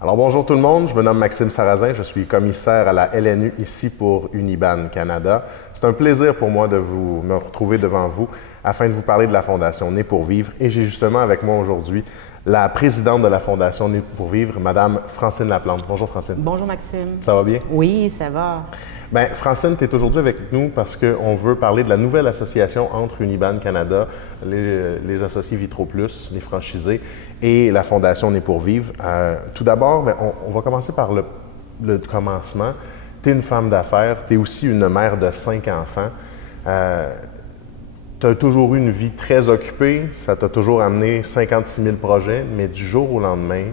Alors bonjour tout le monde, je me nomme Maxime Sarrazin, je suis commissaire à la LNU ici pour Uniban Canada. C'est un plaisir pour moi de me retrouver devant vous afin de vous parler de la Fondation Né pour vivre et j'ai justement avec moi aujourd'hui la présidente de la Fondation Né pour vivre, Madame Francine Laplante. Bonjour Francine. Bonjour Maxime. Ça va bien? Oui, ça va. Bien, Francine, tu es aujourd'hui avec nous parce qu'on veut parler de la nouvelle association entre Uniban Canada, les associés Vitro Plus, les franchisés et la Fondation Né pour vivre. Tout d'abord, bien, on va commencer par le commencement. Tu es une femme d'affaires, tu es aussi une mère de 5 enfants. Tu as toujours eu une vie très occupée, ça t'a toujours amené 56 000 projets, mais du jour au lendemain,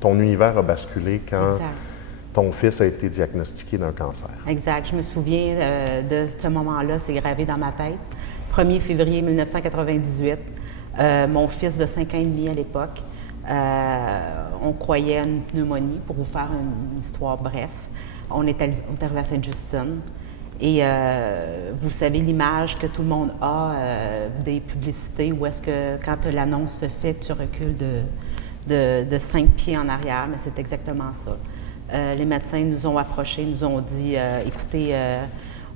ton univers a basculé quand ton fils a été diagnostiqué d'un cancer. Exact. Je me souviens de ce moment-là, c'est gravé dans ma tête. 1er février 1998, mon fils de 5 ans et demi à l'époque, on croyait à une pneumonie, pour vous faire une histoire bref. On est arrivé à Sainte-Justine. Et vous savez l'image que tout le monde a des publicités où est-ce que quand l'annonce se fait, tu recules de 5 pieds en arrière, mais c'est exactement ça. Les médecins nous ont approchés, nous ont dit écoutez,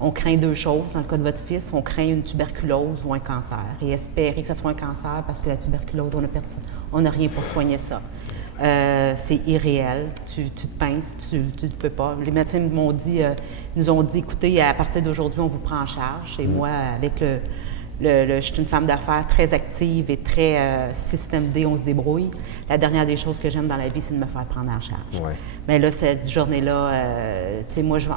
on craint 2 choses dans le cas de votre fils, on craint une tuberculose ou un cancer. Et espérer que ce soit un cancer parce que la tuberculose, on n'a rien pour soigner ça. C'est irréel, tu te pinces, tu ne peux pas. Les médecins nous ont dit écoutez, à partir d'aujourd'hui, on vous prend en charge. Et moi, avec je suis une femme d'affaires très active et très système D, on se débrouille. La dernière des choses que j'aime dans la vie, c'est de me faire prendre en charge. Ouais. Mais là, cette journée-là, tu sais, moi, je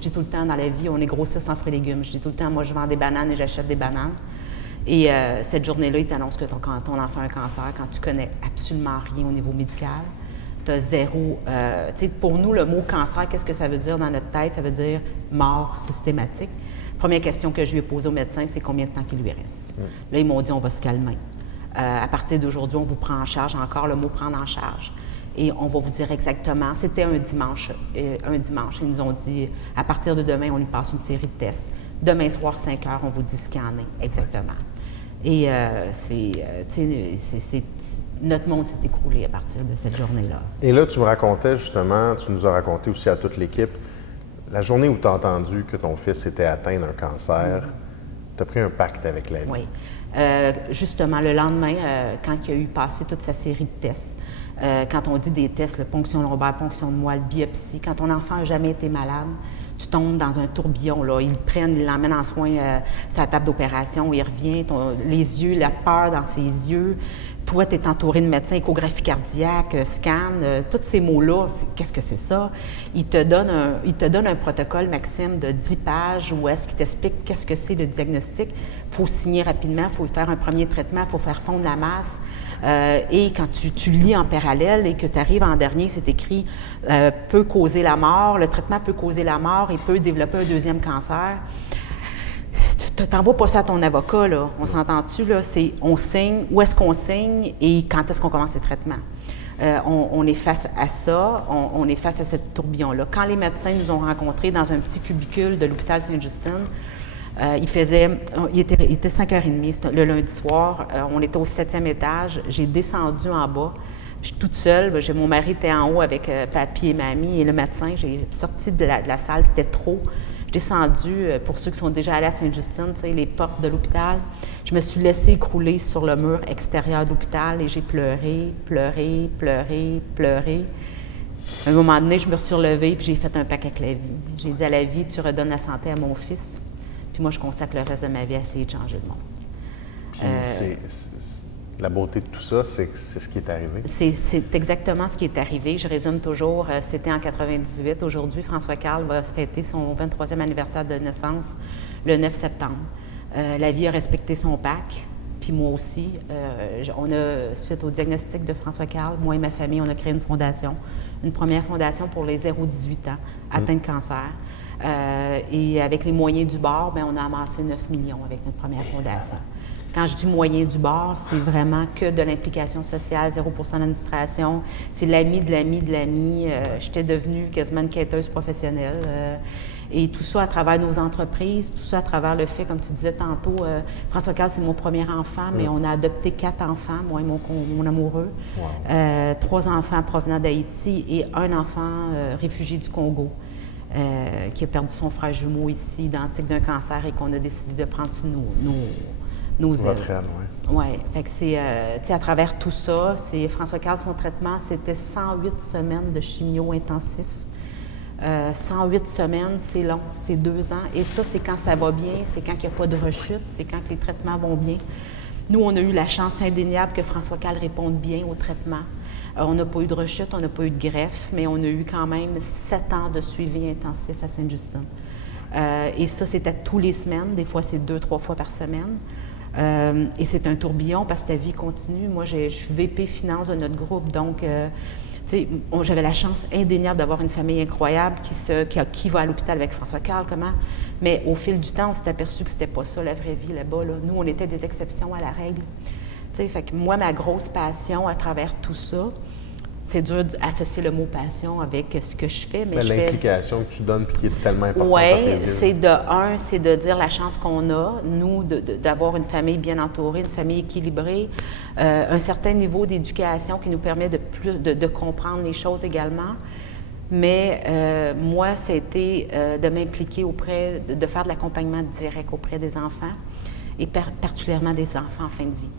dis tout le temps dans la vie, on est grossiste en fruits et légumes. Je dis tout le temps, moi, je vends des bananes et j'achète des bananes. Et cette journée-là, il t'annonce que ton enfant a un cancer quand tu connais absolument rien au niveau médical. Tu as zéro. Tu sais, pour nous, le mot cancer, qu'est-ce que ça veut dire dans notre tête? Ça veut dire mort systématique. Première question que je lui ai posée au médecin, c'est combien de temps qu'il lui reste. Là, ils m'ont dit on va se calmer. À partir d'aujourd'hui, on vous prend en charge, encore le mot prendre en charge. Et on va vous dire exactement, c'était un dimanche, ils nous ont dit, à partir de demain, on lui passe une série de tests. Demain soir, 5 heures, on vous dit ce qu'il y en est, exactement. Et notre monde s'est écroulé à partir de cette journée-là. Et là, tu me racontais justement, tu nous as raconté aussi à toute l'équipe, la journée où tu as entendu que ton fils était atteint d'un cancer, tu as pris un pacte avec la vie. Oui. Justement, le lendemain, quand il a eu passé toute sa série de tests, quand on dit des tests, ponction lombaire, ponction de moelle, biopsie, quand ton enfant n'a jamais été malade, tu tombes dans un tourbillon, là. Ils le prennent, ils l'emmènent en soins sa table d'opération, il revient, les yeux, la peur dans ses yeux. Toi, tu es entouré de médecins, échographie cardiaque, scan, tous ces mots-là, qu'est-ce que c'est ça? Il te donne un protocole, Maxime, de 10 pages où est-ce qu'il t'explique qu'est-ce que c'est le diagnostic. Il faut signer rapidement, il faut faire un premier traitement, il faut faire fondre la masse. Et quand tu lis en parallèle et que tu arrives en dernier, c'est écrit peut causer la mort, le traitement peut causer la mort et peut développer un deuxième cancer. Tu t'envoies pas ça à ton avocat, là. On s'entend-tu, là? C'est on signe, où est-ce qu'on signe et quand est-ce qu'on commence les traitements? On est face à ça, on est face à cette tourbillon-là. Quand les médecins nous ont rencontrés dans un petit cubicule de l'hôpital Sainte-Justine, il était 5h30 le lundi soir. On était au 7e étage. J'ai descendu en bas. Je suis toute seule. Mon mari était en haut avec papy et mamie et le médecin. J'ai sorti de la salle. C'était trop. Je suis descendue, pour ceux qui sont déjà allés à Sainte-Justine, tu sais, les portes de l'hôpital. Je me suis laissée écrouler sur le mur extérieur de l'hôpital et j'ai pleuré, pleuré, pleuré, pleuré. À un moment donné, je me suis relevée et j'ai fait un pacte avec la vie. J'ai dit à la vie, tu redonnes la santé à mon fils. Puis moi, je consacre le reste de ma vie à essayer de changer le monde. La beauté de tout ça, c'est ce qui est arrivé. C'est exactement ce qui est arrivé. Je résume toujours, c'était en 98. Aujourd'hui, François Carl va fêter son 23e anniversaire de naissance le 9 septembre. La vie a respecté son pacte, puis moi aussi. Suite au diagnostic de François Carl, moi et ma famille, on a créé une fondation, une première fondation pour les 0-18 ans atteints de cancer. Et avec les moyens du bord, bien, on a amassé 9 millions avec notre première fondation. Quand je dis moyens du bord, c'est vraiment que de l'implication sociale, 0% d'administration. C'est l'ami de l'ami de l'ami. J'étais devenue quasiment une quêteuse professionnelle. Et tout ça à travers nos entreprises, tout ça à travers le fait, comme tu disais tantôt, François-Carl, c'est mon premier enfant, mais on a adopté 4 enfants, moi et mon amoureux. Wow. 3 enfants provenant d'Haïti et un enfant réfugié du Congo. Qui a perdu son frère jumeau ici, identique d'un cancer, et qu'on a décidé de prendre sur nos ailes. Votre aile, oui. Oui. Fait que c'est, tu sais, à travers tout ça, François-Carl, son traitement, c'était 108 semaines de chimio intensif. 108 semaines, c'est long, c'est 2 ans. Et ça, c'est quand ça va bien, c'est quand il n'y a pas de rechute, c'est quand les traitements vont bien. Nous, on a eu la chance indéniable que François-Carl réponde bien au traitement. On n'a pas eu de rechute, on n'a pas eu de greffe, mais on a eu quand même 7 ans de suivi intensif à Sainte-Justine. Et ça, c'était toutes les semaines. Des fois, c'est 2-3 fois par semaine. Et c'est un tourbillon parce que ta vie continue. Moi, je suis VP Finance de notre groupe, donc j'avais la chance indéniable d'avoir une famille incroyable qui va à l'hôpital avec François-Carl, mais au fil du temps, on s'est aperçu que c'était pas ça la vraie vie là-bas. Là. Nous, on était des exceptions à la règle. Fait que moi, ma grosse passion à travers tout ça, c'est dur d'associer le mot passion avec ce que je fais. Mais l'implication que tu donnes puis qui est tellement importante à tes yeux. Oui, c'est de dire la chance qu'on a, nous, d'avoir une famille bien entourée, une famille équilibrée, un certain niveau d'éducation qui nous permet de comprendre les choses également. Mais moi, c'était de m'impliquer de faire de l'accompagnement direct auprès des enfants et particulièrement des enfants en fin de vie.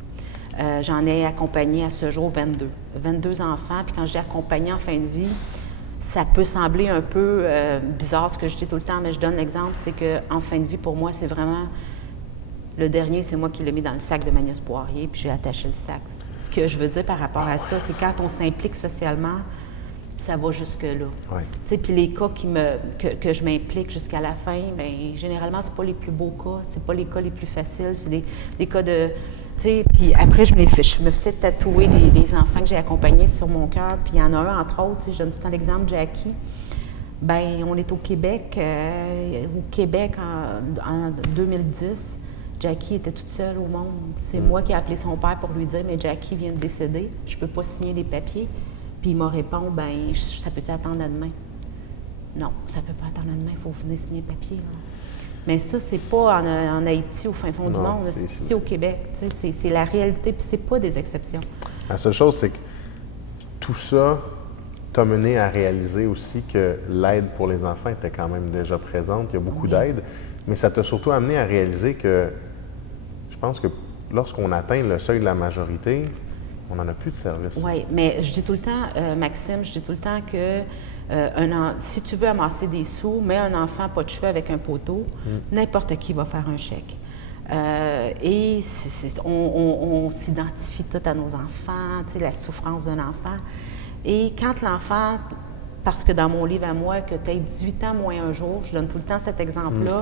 J'en ai accompagné à ce jour 22 enfants. Puis quand j'ai accompagné en fin de vie, ça peut sembler un peu bizarre ce que je dis tout le temps, mais je donne l'exemple, c'est qu'en fin de vie, pour moi, c'est vraiment... Le dernier, c'est moi qui l'ai mis dans le sac de Magnus Poirier, puis j'ai attaché le sac. Ce que je veux dire par rapport à ça, c'est quand on s'implique socialement, ça va jusque-là. Ouais. Tu sais, puis les cas que je m'implique jusqu'à la fin, bien, généralement, c'est pas les plus beaux cas, c'est pas les cas les plus faciles, c'est des cas de... Tu sais, puis après, je me fais tatouer les enfants que j'ai accompagnés sur mon cœur. Puis il y en a un, entre autres, je donne tout le temps l'exemple, Jackie. Bien, on est au Québec. En 2010, Jackie était toute seule au monde. C'est moi qui ai appelé son père pour lui dire « Mais Jackie vient de décéder, je peux pas signer les papiers. » Puis il m'a répondu « Bien, ça peut-tu attendre à demain? » Non, ça peut pas attendre à demain, il faut venir signer les papiers. Là. Mais ça, c'est pas en Haïti, au fin fond du monde, c'est ici au Québec. C'est la réalité, puis c'est pas des exceptions. La seule chose, c'est que tout ça t'a mené à réaliser aussi que l'aide pour les enfants était quand même déjà présente. Il y a beaucoup d'aide, mais ça t'a surtout amené à réaliser que je pense que lorsqu'on atteint le seuil de la majorité, on n'en a plus de service. Oui, mais je dis tout le temps, Maxime, que si tu veux amasser des sous, mets un enfant pas de cheveux avec un poteau, n'importe qui va faire un chèque. Et on s'identifie tout à nos enfants, tu sais, la souffrance d'un enfant. Et quand l'enfant, parce que dans mon livre à moi, que tu aies 18 ans moins un jour, je donne tout le temps cet exemple-là,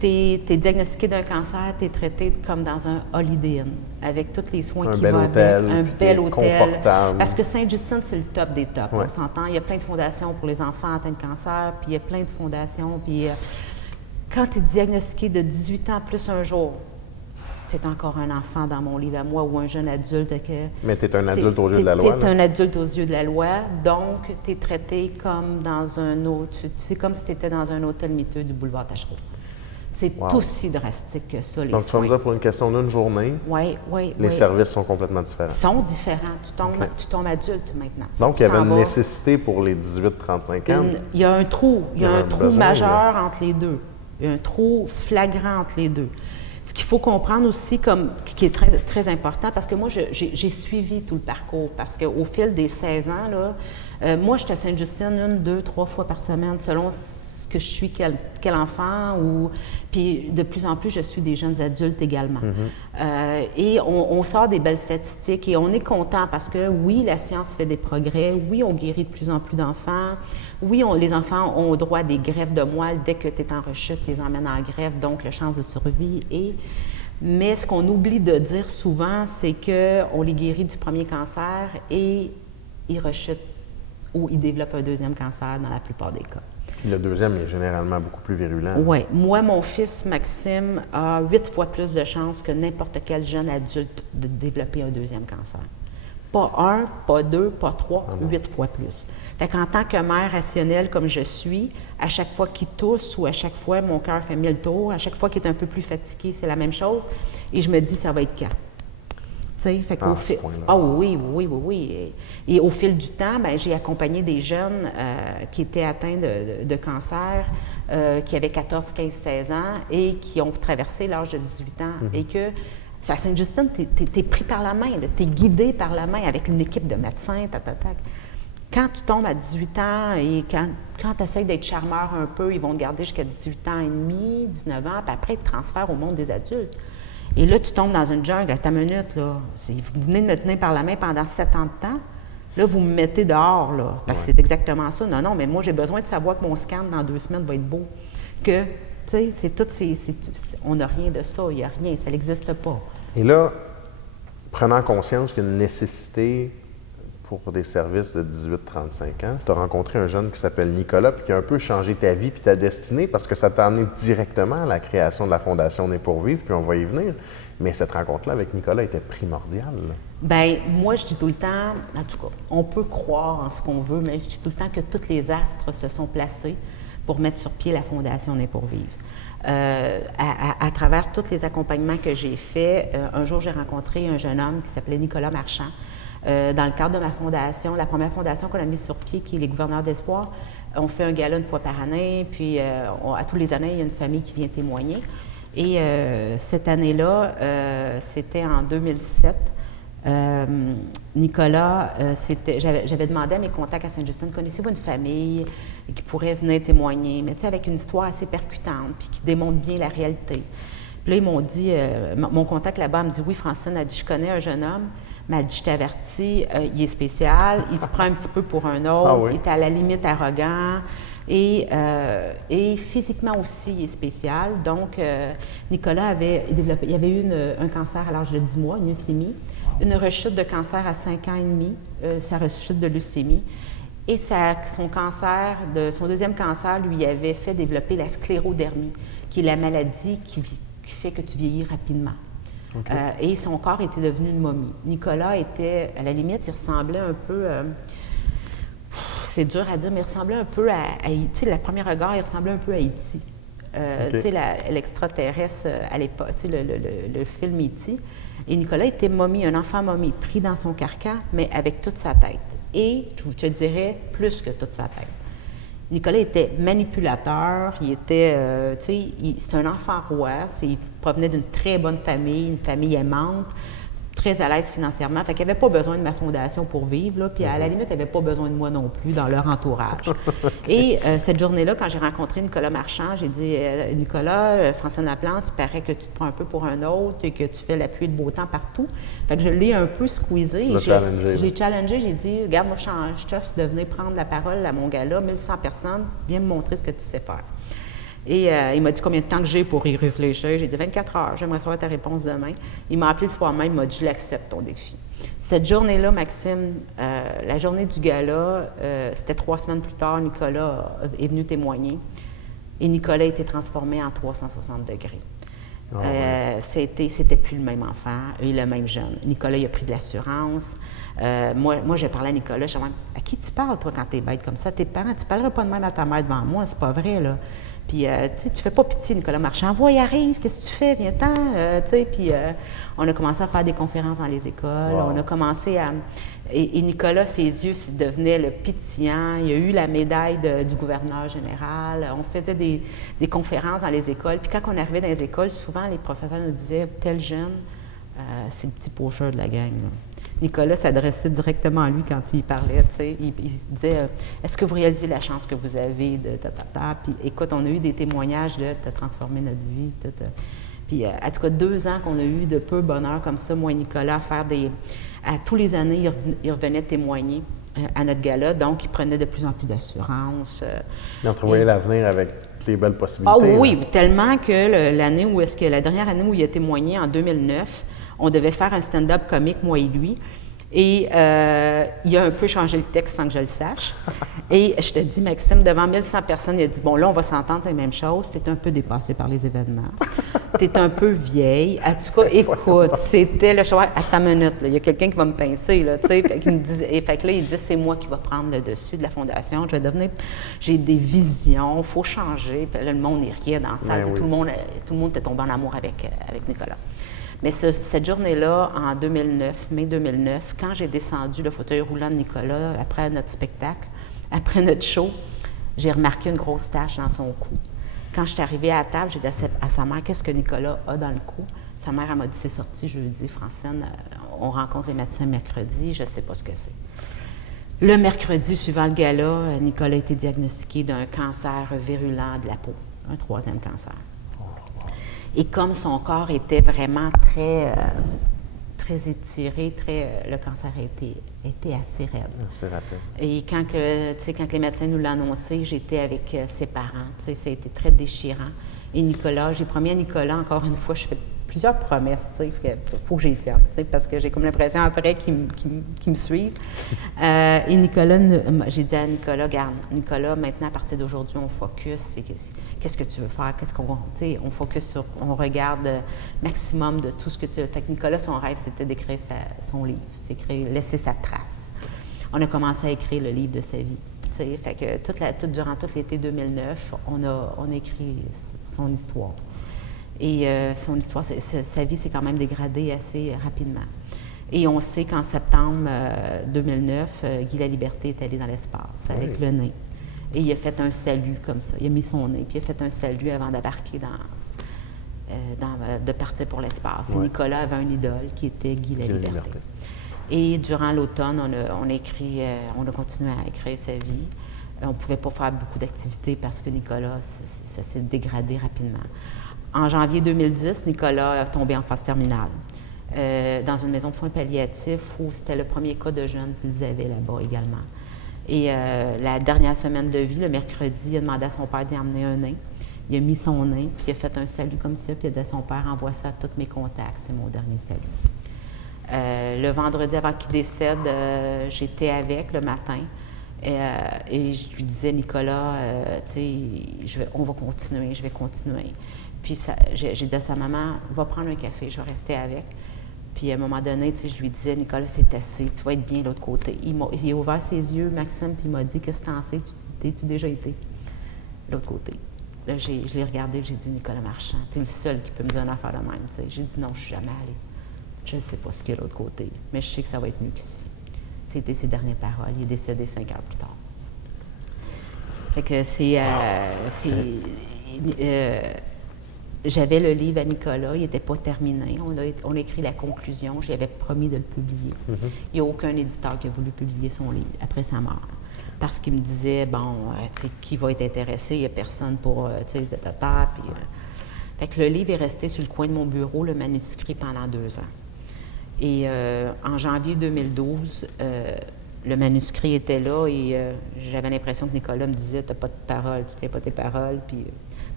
tu es diagnostiqué d'un cancer, tu es traité comme dans un Holiday Inn, avec tous les soins qui vont avec, un bel hôtel. Confortable. Parce que Sainte-Justine, c'est le top des tops, ouais. On s'entend. Il y a plein de fondations pour les enfants atteints de cancer, puis il y a plein de fondations. Puis quand tu es diagnostiqué de 18 ans plus un jour, tu es encore un enfant dans mon livre à moi ou un jeune adulte. Mais tu es un adulte aux yeux de la loi. Tu es un adulte aux yeux de la loi, donc tu es traité comme dans un autre... C'est comme si tu étais dans un hôtel miteux du boulevard Tachereau. C'est aussi drastique que ça, les soins. Donc, tu vas me dire, pour une question d'une journée, les services sont complètement différents. Sont différents. Tu tombes adulte maintenant. Donc, il y avait une nécessité pour les 18-35 ans. Il y a un trou. Il y a un trou majeur entre les deux. Il y a un trou flagrant entre les deux. Ce qu'il faut comprendre aussi, qui est très, très important, parce que moi, j'ai suivi tout le parcours, parce qu'au fil des 16 ans, là, moi, j'étais à Sainte-Justine 1-2-3 fois par semaine, selon que je suis quel enfant, puis de plus en plus, je suis des jeunes adultes également. Et on sort des belles statistiques et on est content parce que oui, la science fait des progrès, oui, on guérit de plus en plus d'enfants, oui, les enfants ont droit à des greffes de moelle dès que tu es en rechute, ils les emmènent en greffe, donc la chance de survie mais ce qu'on oublie de dire souvent, c'est qu'on les guérit du premier cancer et ils rechutent ou ils développent un deuxième cancer dans la plupart des cas. Puis le deuxième est généralement beaucoup plus virulent. Oui. Moi, mon fils, Maxime, a 8 fois plus de chances que n'importe quel jeune adulte de développer un deuxième cancer. pas 1, pas 2, pas 3, 8 fois plus. Fait qu'en tant que mère rationnelle comme je suis, à chaque fois qu'il tousse ou à chaque fois mon cœur fait 1000 tours, à chaque fois qu'il est un peu plus fatigué, c'est la même chose. Et je me dis, ça va être quand? Fait qu'au fil... oui. Et au fil du temps, ben, j'ai accompagné des jeunes qui étaient atteints de cancer, qui avaient 14, 15, 16 ans et qui ont traversé l'âge de 18 ans. Et que à Sainte-Justine, tu es pris par la main, tu es guidé par la main avec une équipe de médecins, Quand tu tombes à 18 ans et quand tu essaies d'être charmeur un peu, ils vont te garder jusqu'à 18 ans et demi, 19 ans, puis après, ils te transfèrent au monde des adultes. Et là, tu tombes dans une jungle à ta minute, là. Vous venez de me tenir par la main pendant 7 ans de temps. Là, vous me mettez dehors, là. Parce que c'est exactement ça. Non, mais moi, j'ai besoin de savoir que mon scan dans 2 semaines va être beau. Que, tu sais, c'est tout, on n'a rien de ça. Il n'y a rien. Ça n'existe pas. Et là, prenant conscience qu'il y a une nécessité pour des services de 18-35 ans, tu as rencontré un jeune qui s'appelle Nicolas, puis qui a un peu changé ta vie puis ta destinée parce que ça t'a amené directement à la création de la Fondation Né pour vivre, puis on va y venir. Mais cette rencontre-là avec Nicolas était primordiale. Bien, moi, je dis tout le temps, en tout cas, on peut croire en ce qu'on veut, mais je dis tout le temps que tous les astres se sont placés pour mettre sur pied la Fondation Né pour vivre. À travers tous les accompagnements que j'ai faits, un jour, j'ai rencontré un jeune homme qui s'appelait Nicolas Marchand. Dans le cadre de ma fondation, la première fondation qu'on a mise sur pied, qui est les Gouverneurs d'Espoir, on fait un gala une fois par année, puis à tous les années, il y a une famille qui vient témoigner. Et cette année-là, c'était en 2007. Nicolas, j'avais demandé à mes contacts à Sainte-Justine, connaissez-vous une famille qui pourrait venir témoigner, mais tu sais, avec une histoire assez percutante, puis qui démontre bien la réalité. Puis là, ils m'ont dit, mon contact là-bas me dit, oui, Francine, elle dit, je connais un jeune homme, m'a dit, je t'avertis, il est spécial, il se prend un petit peu pour un autre, il est à la limite arrogant, et physiquement aussi, il est spécial. Donc, Nicolas avait développé, il avait eu un cancer à l'âge de 10 mois, une leucémie, une rechute de cancer à 5 ans et demi, sa rechute de leucémie. Et son deuxième cancer lui avait fait développer la sclérodermie, qui est la maladie qui fait que tu vieillis rapidement. Okay. Et son corps était devenu une momie. Nicolas était, à la limite, il ressemblait un peu, c'est dur à dire, mais il ressemblait un peu à Haïti. Tu sais, le premier regard, il ressemblait un peu à Haïti. Okay. Tu sais, l'extraterrestre à l'époque, tu sais, le film E.T. Et Nicolas était momie, un enfant momie, pris dans son carcan, mais avec toute sa tête. Et, je te dirais, plus que toute sa tête. Nicolas était manipulateur, il était, tu sais, c'est un enfant roi, il provenait d'une très bonne famille, une famille aimante, très à l'aise financièrement, fait qu'il n'avait pas besoin de ma fondation pour vivre, là, puis à la limite, il n'avait pas besoin de moi non plus dans leur entourage. Et cette journée-là, quand j'ai rencontré Nicolas Marchand, j'ai dit, Nicolas, Francine Laplante, il paraît que tu te prends un peu pour un autre et que tu fais la pluie et le beau temps partout. Fait que je l'ai un peu squeezé. J'ai challengé, j'ai dit, regarde, moi, je t'offre de venir prendre la parole à mon gala, 1100 personnes, viens me montrer ce que tu sais faire. Et il m'a dit combien de temps que j'ai pour y réfléchir. J'ai dit 24 heures, j'aimerais savoir ta réponse demain. Il m'a appelé le soir même, il m'a dit, je l'accepte ton défi. Cette journée-là, Maxime, la journée du gala, c'était 3 semaines plus tard, Nicolas est venu témoigner. Et Nicolas a été transformé en 360 degrés. Oh, ouais. C'était plus le même enfant et le même jeune. Nicolas, il a pris de l'assurance. Moi, j'ai parlé à Nicolas, je disais, à qui tu parles, toi, quand t'es bête comme ça? Tes parents, tu parleras pas de même à ta mère devant moi, c'est pas vrai, là. Puis, tu fais pas pitié, Nicolas Marchand. Vois, il arrive, qu'est-ce que tu fais? Viens-t'en. Puis, on a commencé à faire des conférences dans les écoles. Wow. On a commencé à... Et Nicolas, ses yeux devenaient le pétillant. Il y a eu la médaille du gouverneur général. On faisait des conférences dans les écoles. Puis, quand on arrivait dans les écoles, souvent, les professeurs nous disaient, tel jeune, c'est le petit pocheur de la gang, là. Nicolas s'adressait directement à lui quand il parlait, tu sais. Il disait, est-ce que vous réalisez la chance que vous avez de ta. Puis écoute, on a eu des témoignages de t'as transformé notre vie. Puis en tout cas, 2 ans qu'on a eu de peu bonheur comme ça, moi et Nicolas, à faire tous les années, il revenait témoigner à notre gala, donc il prenait de plus en plus d'assurance. Il entrevoyait l'avenir avec des belles possibilités. Ah oui, tellement que la dernière année où il a témoigné, en 2009, on devait faire un stand-up comique, moi et lui. Et il a un peu changé le texte sans que je le sache. Et je te dis, Maxime, devant 1100 personnes, il a dit, bon, là, on va s'entendre, c'est la même chose. C'était un peu dépassé par les événements. t'es un peu vieille. En tout cas, écoute, c'était le choix. À ta minute, il y a quelqu'un qui va me pincer, là, tu sais. Fait que là, il disait, c'est moi qui va prendre le dessus de la fondation. Je vais devenir, j'ai des visions, il faut changer. Puis là, le monde est riait dans la salle. Oui. Tout le monde était tombé en amour avec Nicolas. Mais cette journée-là, en 2009, mai 2009, quand j'ai descendu le fauteuil roulant de Nicolas après notre spectacle, après notre show, j'ai remarqué une grosse tache dans son cou. Quand je suis arrivée à la table, j'ai dit à sa mère, qu'est-ce que Nicolas a dans le cou? Sa mère, elle m'a dit, c'est sorti jeudi, Francine, on rencontre les médecins mercredi, je ne sais pas ce que c'est. Le mercredi, suivant le gala, Nicolas a été diagnostiqué d'un cancer virulent de la peau, un 3e cancer. Et comme son corps était vraiment très étiré, le cancer a été assez raide. Assez rapide. Et quand les médecins nous l'ont annoncé, j'étais avec ses parents. Ça a été très déchirant. Et Nicolas, j'ai promis à Nicolas, encore une fois, je fais plusieurs promesses, il faut que j'y tienne, parce que j'ai comme l'impression après qu'ils me suivent. Et Nicolas, j'ai dit à Nicolas, regarde, Nicolas, maintenant, à partir d'aujourd'hui, on focus. Qu'est-ce que tu veux faire? On focus sur, on regarde maximum de tout ce que tu... Fait que Nicolas, son rêve, c'était d'écrire son livre, laisser sa trace. On a commencé à écrire le livre de sa vie. Fait que durant tout l'été 2009, on a écrit son histoire. Et son histoire, sa vie s'est quand même dégradée assez rapidement. Et on sait qu'en septembre 2009, Guy Laliberté est allé dans l'espace avec le nain. Et il a fait un salut comme ça. Il a mis son nez, puis il a fait un salut avant d'embarquer de partir pour l'espace. Et Nicolas avait un idole qui était Guy Laliberté. Et durant l'automne, on a continué à écrire sa vie. On ne pouvait pas faire beaucoup d'activités parce que Nicolas, ça s'est dégradé rapidement. En janvier 2010, Nicolas a tombé en phase terminale dans une maison de soins palliatifs où c'était le premier cas de jeunes qu'ils avaient là-bas également. Et la dernière semaine de vie, le mercredi, il a demandé à son père d'y emmener un nain. Il a mis son nain, puis il a fait un salut comme ça, puis il a dit à son père, envoie ça à tous mes contacts, c'est mon dernier salut. Le vendredi avant qu'il décède, j'étais avec le matin et je lui disais, Nicolas, on va continuer, je vais continuer. Puis j'ai dit à sa maman, va prendre un café, je vais rester avec. Puis à un moment donné, je lui disais, Nicolas, c'est assez, tu vas être bien de l'autre côté. Il a ouvert ses yeux, Maxime, puis il m'a dit, qu'est-ce que tu en sais, t'es-tu déjà été de l'autre côté? Là, je l'ai regardé, j'ai dit, Nicolas Marchand, t'es le seul qui peut me dire une affaire de même. J'ai dit, non, je suis jamais allée. Je ne sais pas ce qu'il y a de l'autre côté, mais je sais que ça va être mieux qu'ici. C'était ses dernières paroles. Il est décédé 5 heures plus tard. Fait que j'avais le livre à Nicolas, il n'était pas terminé. On a écrit la conclusion, j'y avais promis de le publier. Il n'y a aucun éditeur qui a voulu publier son livre après sa mort. Parce qu'il me disait, qui va être intéressé, il n'y a personne pour, Fait que le livre est resté sur le coin de mon bureau, le manuscrit, pendant 2 ans. Et en janvier 2012, le manuscrit était là et j'avais l'impression que Nicolas me disait, t'as pas de parole, tu tiens pas tes paroles, puis...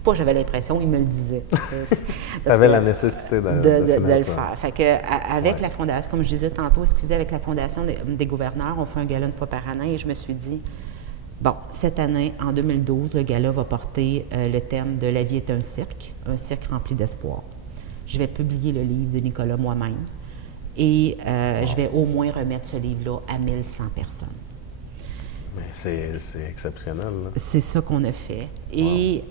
Pas j'avais l'impression, il me le disait. Tu avais la nécessité de le faire. Fait que, avec la Fondation, comme je disais tantôt, avec la Fondation des gouverneurs, on fait un gala une fois par année et je me suis dit, bon, cette année, en 2012, le gala va porter le thème de « La vie est un cirque rempli d'espoir ». Je vais publier le livre de Nicolas moi-même et je vais au moins remettre ce livre-là à 1100 personnes. Mais c'est exceptionnel, là. C'est ça qu'on a fait. Et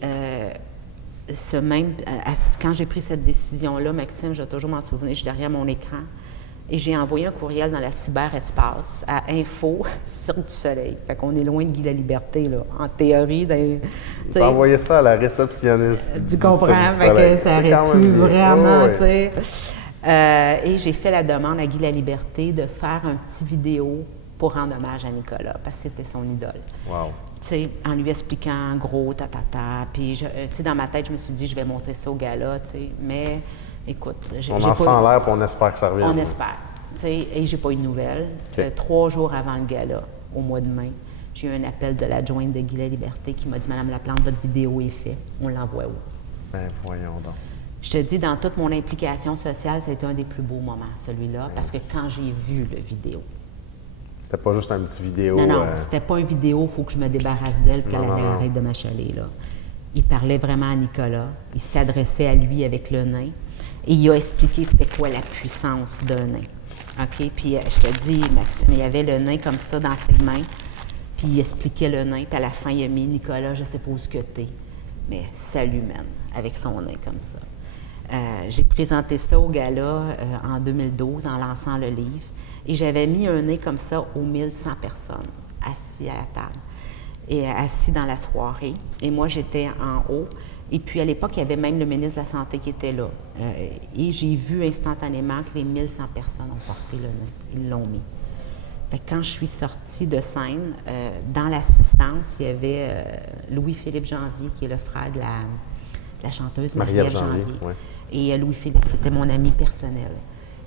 quand j'ai pris cette décision-là, Maxime, je vais toujours m'en souvenir, je suis derrière mon écran, et j'ai envoyé un courriel dans la cyberespace à Info sur du Soleil. Fait qu'on est loin de Guy Laliberté, là, en théorie. Tu as envoyé ça à la réceptionniste tu comprends, fait que ça aurait pu vraiment, tu sais. Et j'ai fait la demande à Guy Laliberté de faire un petit vidéo pour rendre hommage à Nicolas, parce que c'était son idole. Wow. Tu sais, en lui expliquant gros, puis tu sais, dans ma tête, je me suis dit, je vais montrer ça au gala, tu sais, mais écoute... On en sent l'air, puis on espère que ça revienne. On espère, tu sais, et j'ai pas eu de nouvelles. 3 jours avant le gala, au mois de mai, j'ai eu un appel de l'adjointe de Guy Laliberté qui m'a dit, Madame Laplante, votre vidéo est faite, on l'envoie où? Ben voyons donc. Je te dis, dans toute mon implication sociale, ça a été un des plus beaux moments, celui-là, parce que quand j'ai vu le vidéo, c'était pas juste un petit vidéo. Non, c'était pas une vidéo, il faut que je me débarrasse d'elle, qu'elle arrête de m'achaler, là. Il parlait vraiment à Nicolas. Il s'adressait à lui avec le nain. Et il a expliqué c'était quoi la puissance d'un nain. OK? Puis je te dis, Maxime, il y avait le nain comme ça dans ses mains. Puis il expliquait le nain. Puis à la fin, il a mis Nicolas, je sais pas où ce que t'es. Mais salut, man, avec son nain comme ça. J'ai présenté ça au gala en 2012 en lançant le livre. Et j'avais mis un nez comme ça aux 1100 personnes assis à la table et assis dans la soirée. Et moi, j'étais en haut. Et puis, à l'époque, il y avait même le ministre de la Santé qui était là. Et j'ai vu instantanément que les 1100 personnes ont porté le nez. Ils l'ont mis. Fait que quand je suis sortie de scène, dans l'assistance, il y avait Louis-Philippe Janvier, qui est le frère de la chanteuse Marie-Ève Janvier. Ouais. Et Louis-Philippe, c'était mon ami personnel.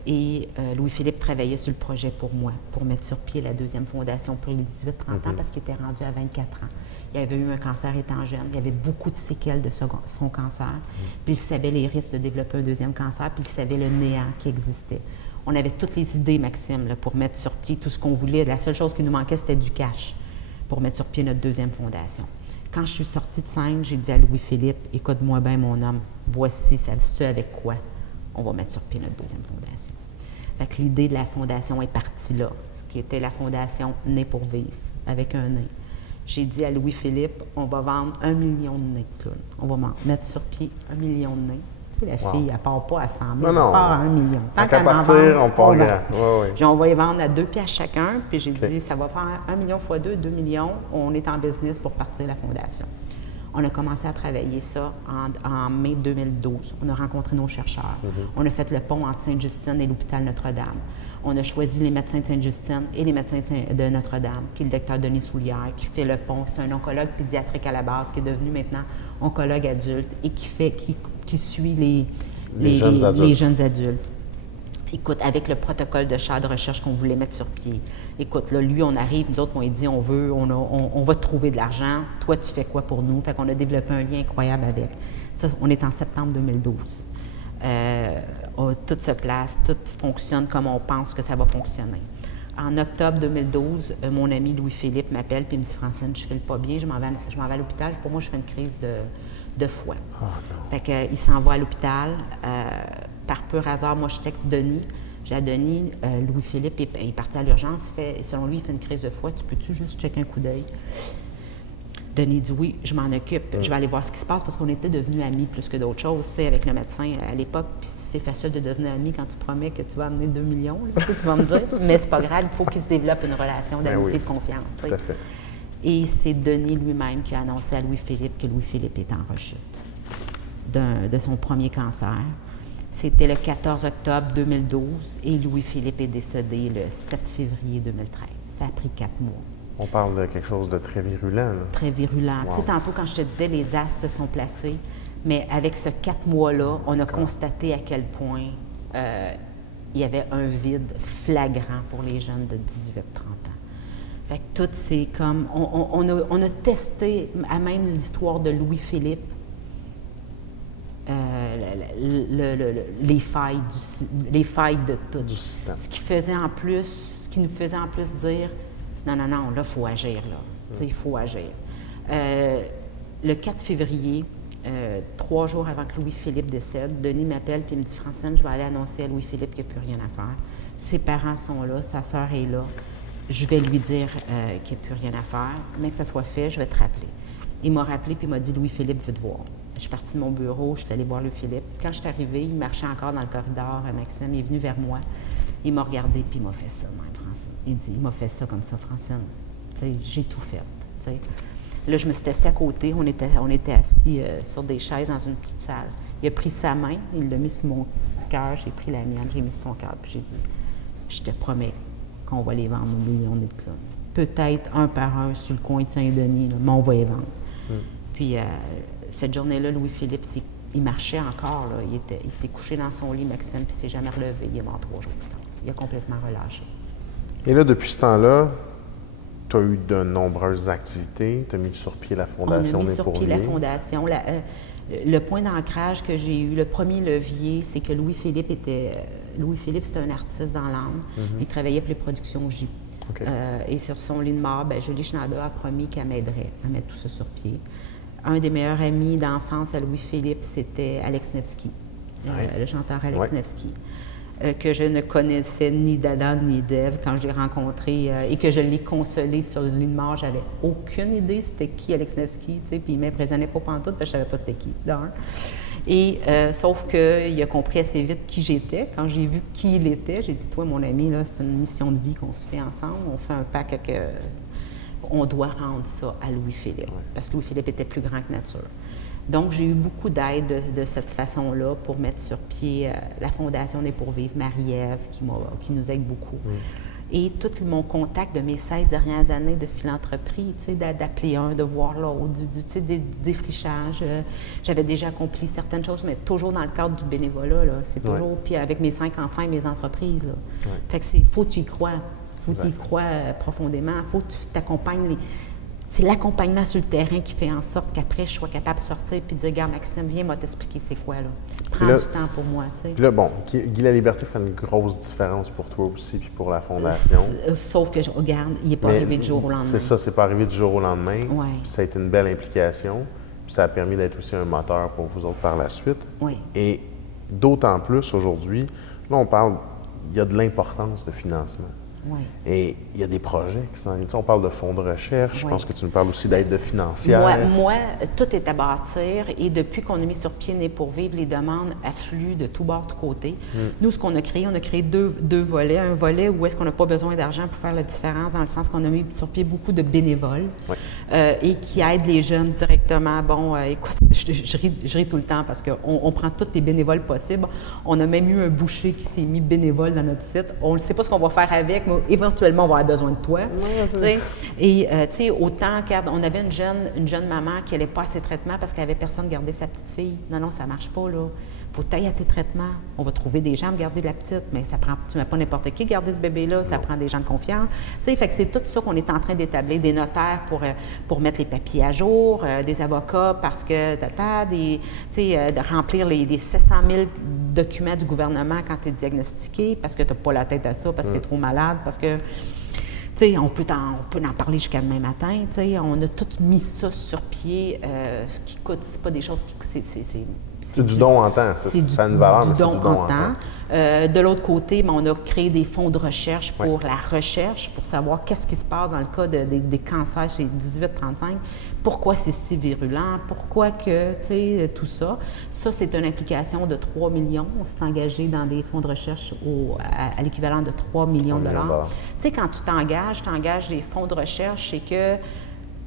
Et Louis-Philippe travaillait sur le projet pour moi, pour mettre sur pied la deuxième fondation pour les 18-30 ans, parce qu'il était rendu à 24 ans. Il avait eu un cancer étant jeune. Il y avait beaucoup de séquelles de son cancer. Puis il savait les risques de développer un deuxième cancer, puis il savait le néant qui existait. On avait toutes les idées, Maxime, là, pour mettre sur pied tout ce qu'on voulait. La seule chose qui nous manquait, c'était du cash pour mettre sur pied notre deuxième fondation. Quand je suis sortie de scène, j'ai dit à Louis-Philippe, « Écoute-moi bien, mon homme, voici ce avec quoi on va mettre sur pied notre deuxième fondation. » Fait que l'idée de la fondation est partie là, ce qui était la fondation Nez pour vivre, avec un nez. J'ai dit à Louis-Philippe, on va vendre 1 million de nez de clowns. On va mettre sur pied 1 million de nez. Tu sais, la fille, elle ne part pas à 100 000, elle part à 1 million. Tant qu'à partir, on part grand. Ouais. On va y vendre à 2 piastres chacun, puis j'ai dit, ça va faire 1 million x 2, 2 millions. On est en business pour partir la fondation. On a commencé à travailler ça en mai 2012. On a rencontré nos chercheurs. On a fait le pont entre Sainte-Justine et l'hôpital Notre-Dame. On a choisi les médecins de Sainte-Justine et les médecins de Notre-Dame, qui est le docteur Denis Soulière, qui fait le pont. C'est un oncologue pédiatrique à la base, qui est devenu maintenant oncologue adulte et qui suit les jeunes adultes. Écoute, avec le protocole de chaire de recherche qu'on voulait mettre sur pied. Écoute, là, lui, on arrive, nous autres, on lui dit, on va te trouver de l'argent. Toi, tu fais quoi pour nous? Fait qu'on a développé un lien incroyable avec. Ça, on est en septembre 2012. Tout se place, tout fonctionne comme on pense que ça va fonctionner. En octobre 2012, mon ami Louis-Philippe m'appelle et me dit, Francine, je ne file pas bien, je m'en vais à l'hôpital. Pour moi, je fais une crise de foie. Oh, fait qu'il s'en va à l'hôpital. Par pur hasard, moi, je texte Denis. J'ai à Denis, Louis-Philippe est parti à l'urgence. Selon lui, il fait une crise de foie. Tu peux-tu juste checker un coup d'œil? Denis dit oui, je m'en occupe. Je vais aller voir ce qui se passe parce qu'on était devenus amis plus que d'autres choses, tu sais, avec le médecin à l'époque. Puis c'est facile de devenir ami quand tu promets que tu vas amener 2 millions, là, tu vas me dire. Mais c'est pas grave, il faut qu'il se développe une relation d'amitié, de confiance. Tout à fait. Et c'est Denis lui-même qui a annoncé à Louis-Philippe que Louis-Philippe est en rechute de son premier cancer. C'était le 14 octobre 2012 et Louis-Philippe est décédé le 7 février 2013. Ça a pris 4 mois. On parle de quelque chose de très virulent. Là. Très virulent. Wow. Tu sais, tantôt, quand je te disais, les astres se sont placés, mais avec ce 4 mois-là, on a constaté à quel point il y avait un vide flagrant pour les jeunes de 18-30 ans. Fait que tout, c'est comme... On a testé, à même l'histoire de Louis-Philippe, les failles de tout. Du système. Ce qui nous faisait en plus dire, non, là, il faut agir, là. Il faut agir. Le 4 février, 3 jours avant que Louis-Philippe décède, Denis m'appelle et me dit, Francine, je vais aller annoncer à Louis-Philippe qu'il n'y a plus rien à faire. Ses parents sont là, sa sœur est là. Je vais lui dire qu'il n'y a plus rien à faire, mais que ça soit fait, je vais te rappeler. Il m'a rappelé puis il m'a dit, Louis-Philippe veut te voir. Je suis partie de mon bureau, je suis allée voir Louis-Philippe. Quand je suis arrivée, il marchait encore dans le corridor, Maxime, il est venu vers moi. Il m'a regardé puis il m'a fait ça, Francine. Il dit, il m'a fait ça comme ça, Francine. Tu sais, j'ai tout fait. Tu sais. Là, je me suis assise à côté, on était assis sur des chaises dans une petite salle. Il a pris sa main, il l'a mis sur mon cœur, j'ai pris la mienne, j'ai mis sur son cœur, puis j'ai dit, je te promets qu'on va les vendre aux millions de clowns. Peut-être un par un sur le coin de Saint-Denis, là, mais on va les vendre. Puis cette journée-là, Louis-Philippe, il marchait encore. Là. Il s'est couché dans son lit, Maxime, puis il ne s'est jamais relevé. Il est mort 3 jours plus tard. Il a complètement relâché. Et là, depuis ce temps-là, tu as eu de nombreuses activités. Tu as mis sur pied la Fondation Nez pour vivre. On a mis sur pied la Fondation. Le point d'ancrage que j'ai eu, le premier levier, c'est que Louis-Philippe, c'était un artiste dans l'âme. Il travaillait pour les productions J. Okay. Et sur son lit de mort, Julie Schneider a promis qu'elle m'aiderait à mettre tout ça sur pied. un des meilleurs amis d'enfance à Louis-Philippe, c'était Alex Nevsky, le chanteur Alex Nevsky. Que je ne connaissais ni d'Adam ni d'Ève quand je l'ai rencontré et que je l'ai consolé sur le lit de mort. J'avais aucune idée c'était qui Alex Nevsky, tu sais, puis il ne m'impressionnait pas pantoute parce que je ne savais pas c'était qui, d'un. Et sauf qu'il a compris assez vite qui j'étais. Quand j'ai vu qui il était, j'ai dit, toi, mon ami, là, c'est une mission de vie qu'on se fait ensemble. On fait un pacte que on doit rendre ça à Louis-Philippe, parce que Louis-Philippe était plus grand que nature. Donc, j'ai eu beaucoup d'aide de cette façon-là pour mettre sur pied la Fondation Né pour vivre, Marie-Ève, qui nous aide beaucoup. Et tout mon contact de mes 16 dernières années de philanthropie, tu sais, d'appeler un, de voir l'autre, des défrichages. J'avais déjà accompli certaines choses, mais toujours dans le cadre du bénévolat, là. C'est toujours, puis avec mes 5 enfants et mes entreprises, là. Fait que faut que tu y crois. Faut que tu y crois profondément. Faut que tu t'accompagnes c'est l'accompagnement sur le terrain qui fait en sorte qu'après, je sois capable de sortir et de dire, regarde, Maxime, viens, moi t'expliquer c'est quoi, là. Prends du temps pour moi, tu sais. Puis là, bon, Guy Laliberté fait une grosse différence pour toi aussi, puis pour la Fondation. Sauf que, regarde, il n'est pas arrivé du jour au lendemain. C'est ça, c'est pas arrivé du jour au lendemain. Puis ça a été une belle implication, puis ça a permis d'être aussi un moteur pour vous autres par la suite. Et d'autant plus aujourd'hui, là, on parle, il y a de l'importance de financement. Et il y a des projets qui s'en viennent. On parle de fonds de recherche. Je pense que tu nous parles aussi d'aide financière. Moi, tout est à bâtir. Et depuis qu'on a mis sur pied Né pour vivre, les demandes affluent de tous bords, de tous côtés. Nous, ce qu'on a créé, deux volets. Un volet où est-ce qu'on n'a pas besoin d'argent pour faire la différence, dans le sens qu'on a mis sur pied beaucoup de bénévoles et qui aident les jeunes directement. Bon, écoute, je ris tout le temps parce qu'on prend tous les bénévoles possibles. On a même eu un boucher qui s'est mis bénévole dans notre site. On ne sait pas ce qu'on va faire avec, mais éventuellement, on va avoir besoin de toi. Et, tu sais, autant qu'on avait une jeune maman qui n'allait pas à ses traitements parce qu'elle n'avait personne garder sa petite fille. Non, ça ne marche pas, là. Il faut tailler à tes traitements. On va trouver des gens à garder de la petite, mais ça prend, tu ne mets pas n'importe qui garder ce bébé-là, ça prend des gens de confiance. Tu sais, fait que c'est tout ça qu'on est en train d'établir, des notaires pour mettre les papiers à jour, des avocats parce que de remplir les 700 000 documents du gouvernement quand tu es diagnostiqué parce que tu n'as pas la tête à ça, parce que tu es trop malade, parce que... Tu sais, on peut en parler jusqu'à demain matin. Tu sais, on a tout mis ça sur pied, qui coûte, c'est pas des choses qui... C'est du don en temps. Ça a une valeur, mais c'est du don en temps. De l'autre côté, on a créé des fonds de recherche pour la recherche, pour savoir qu'est-ce qui se passe dans le cas des cancers chez 18-35, pourquoi c'est si virulent, pourquoi que, tu sais, tout ça. Ça, c'est une implication de 3 millions. On s'est engagé dans des fonds de recherche à l'équivalent de 3 millions de dollars. Tu sais, quand tu t'engages des fonds de recherche, c'est que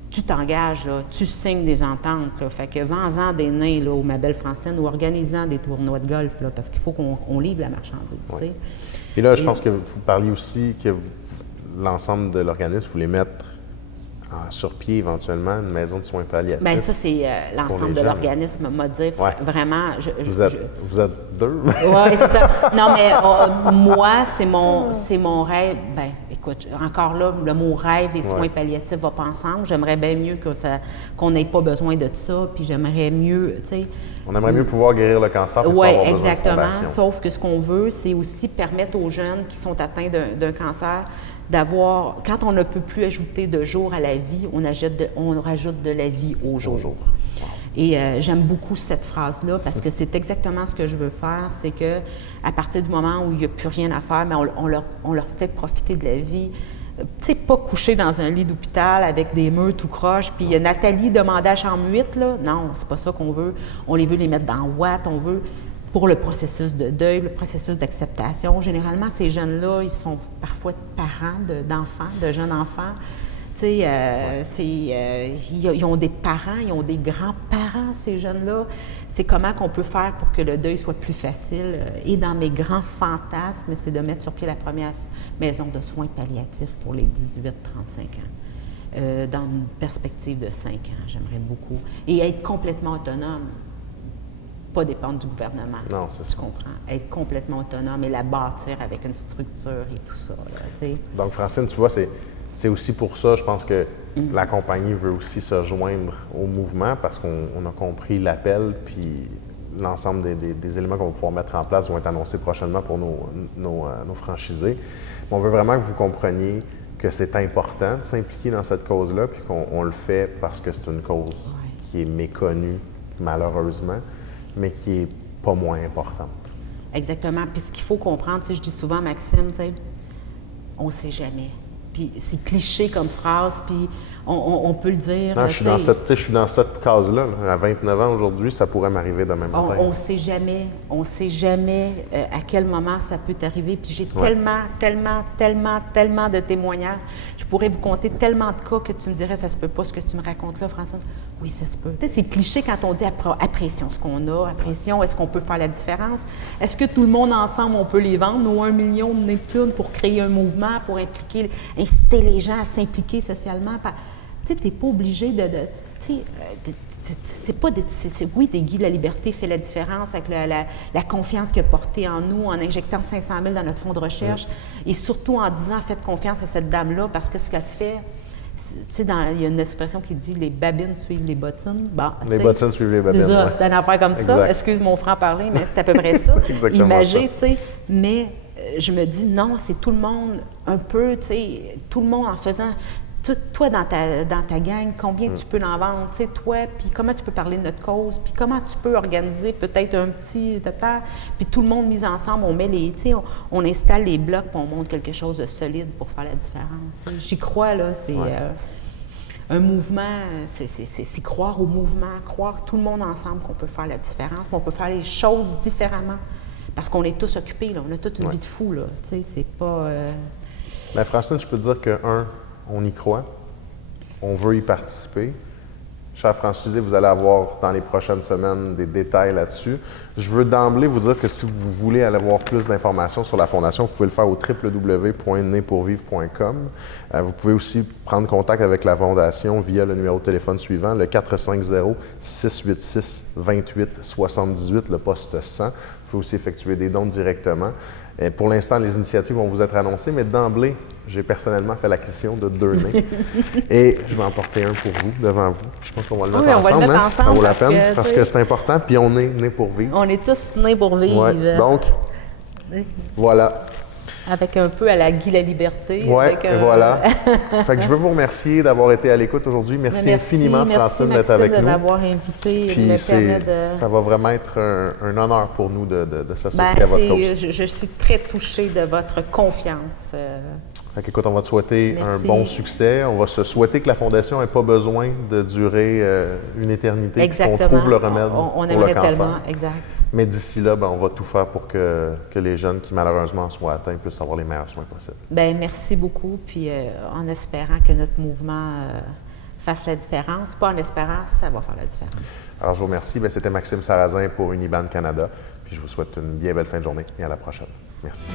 tu t'engages, là, tu signes des ententes. Là, fait que vends-en des nains là, aux ma belle Francine ou organisant des tournois de golf, là, parce qu'il faut qu'on livre la marchandise. Tu sais. Et là, je pense que vous parliez aussi que l'ensemble de l'organisme voulait mettre sur pied éventuellement une maison de soins palliatifs. Bien, ça, c'est l'ensemble de l'organisme m'a dit vraiment. Vous êtes deux? Oui, c'est ça. Non, mais moi, c'est mon rêve. Bien, écoute, encore là, le mot rêve et soins palliatifs va pas ensemble. J'aimerais bien mieux qu'on n'ait pas besoin de ça, puis j'aimerais mieux, tu sais. On aimerait mieux pouvoir guérir le cancer. Oui, exactement. Sauf que ce qu'on veut, c'est aussi permettre aux jeunes qui sont atteints d'un cancer d'avoir, quand on ne peut plus ajouter de jours à la vie, on rajoute de la vie au jour. Wow. Et j'aime beaucoup cette phrase-là parce que c'est exactement ce que je veux faire, c'est que à partir du moment où il n'y a plus rien à faire, mais on leur fait profiter de la vie. Tu sais, pas coucher dans un lit d'hôpital avec des murs tout croche, puis Nathalie demandait à chambre 8, là. Non, c'est pas ça qu'on veut. On veut les mettre dans Watt, on veut pour le processus de deuil, le processus d'acceptation. Généralement, ces jeunes-là, ils sont parfois parents d'enfants, de jeunes enfants. Tu sais, ils ont des parents, ils ont des grands-parents, ces jeunes-là. C'est comment qu'on peut faire pour que le deuil soit plus facile. Et dans mes grands fantasmes, c'est de mettre sur pied la première maison de soins palliatifs pour les 18-35 ans. Dans une perspective de 5 ans, j'aimerais beaucoup. Et être complètement autonome. Pas dépendre du gouvernement. Non, c'est ça. Tu comprends? Être complètement autonome et la bâtir avec une structure et tout ça. Là, donc, Francine, tu vois, c'est aussi pour ça, je pense que la compagnie veut aussi se joindre au mouvement parce qu'on a compris l'appel, puis l'ensemble des éléments qu'on va pouvoir mettre en place vont être annoncés prochainement pour nos franchisés. Mais on veut vraiment que vous compreniez que c'est important de s'impliquer dans cette cause-là, puis qu'on le fait parce que c'est une cause qui qui est méconnue, malheureusement, mais qui est pas moins importante. Exactement. Puis ce qu'il faut comprendre, je dis souvent à Maxime, on ne sait jamais. Puis c'est cliché comme phrase, puis on peut le dire. Non, je suis dans cette case-là. À 29 ans aujourd'hui, ça pourrait m'arriver demain matin. On ne sait jamais. On ne sait jamais à quel moment ça peut t'arriver. Puis j'ai tellement de témoignages. Je pourrais vous conter tellement de cas que tu me dirais, ça se peut pas ce que tu me racontes là, Françoise. Oui, ça se peut. C'est cliché quand on dit apprécions ce qu'on a, apprécions, est-ce qu'on peut faire la différence? Est-ce que tout le monde ensemble, on peut les vendre, nos 1 million de Neptune pour créer un mouvement, pour inciter les gens à s'impliquer socialement? Tu n'es pas obligé oui, Guy de la Liberté fait la différence avec la confiance qu'il a portée en nous en injectant 500 000 dans notre fonds de recherche et surtout en disant faites confiance à cette dame-là parce que ce qu'elle fait, il y a une expression qui dit les babines suivent les bottines. Bon, les bottines suivent les babines. C'est une affaire comme ça. Excuse mon franc-parler, mais c'est à peu près ça. Imagé, tu sais. Mais je me dis non, c'est tout le monde un peu, tu sais, tout le monde en faisant. Toi, dans ta gang, combien tu peux en vendre, tu sais, toi, puis comment tu peux parler de notre cause, puis comment tu peux organiser peut-être un petit temps, puis tout le monde mis ensemble, on met tu sais, on installe les blocs, puis on monte quelque chose de solide pour faire la différence. J'y crois, là, c'est un mouvement, c'est croire au mouvement, croire tout le monde ensemble qu'on peut faire la différence, qu'on peut faire les choses différemment, parce qu'on est tous occupés, là, on a toute une vie de fou, là, tu sais, c'est pas... Bien, Francine, je peux te dire que, on y croit, on veut y participer. Chers franchisés, vous allez avoir dans les prochaines semaines des détails là-dessus. Je veux d'emblée vous dire que si vous voulez aller avoir plus d'informations sur la Fondation, vous pouvez le faire au www.nepourvivre.com. Vous pouvez aussi prendre contact avec la Fondation via le numéro de téléphone suivant, le 450-686-2878, le poste 100. Vous pouvez aussi effectuer des dons directement. Pour l'instant, les initiatives vont vous être annoncées, mais d'emblée, j'ai personnellement fait l'acquisition de 2 nez. Et je vais en porter un pour vous, devant vous. Je pense qu'on va le mettre ensemble. Ça vaut la peine, parce que c'est important, puis on est nés pour vivre. On est tous nés pour vivre. Ouais. Donc, voilà. Avec un peu à la Guy la Liberté. Oui, voilà. Fait que je veux vous remercier d'avoir été à l'écoute aujourd'hui. Merci infiniment, Francine, d'être avec nous. Merci de m'avoir invité. Puis ça va vraiment être un honneur pour nous de s'associer à votre cause. Je suis très touchée de votre confiance. Écoute, on va te souhaiter un bon succès. On va se souhaiter que la Fondation n'ait pas besoin de durer une éternité, qu'on trouve le remède pour le cancer. Tellement, exact. Mais d'ici là, on va tout faire pour que les jeunes qui malheureusement soient atteints puissent avoir les meilleurs soins possibles. Bien, merci beaucoup. Puis en espérant que notre mouvement fasse la différence, pas en espérant, ça va faire la différence. Alors, je vous remercie. C'était Maxime Sarrazin pour Uniban Canada. Puis je vous souhaite une bien belle fin de journée et à la prochaine. Merci.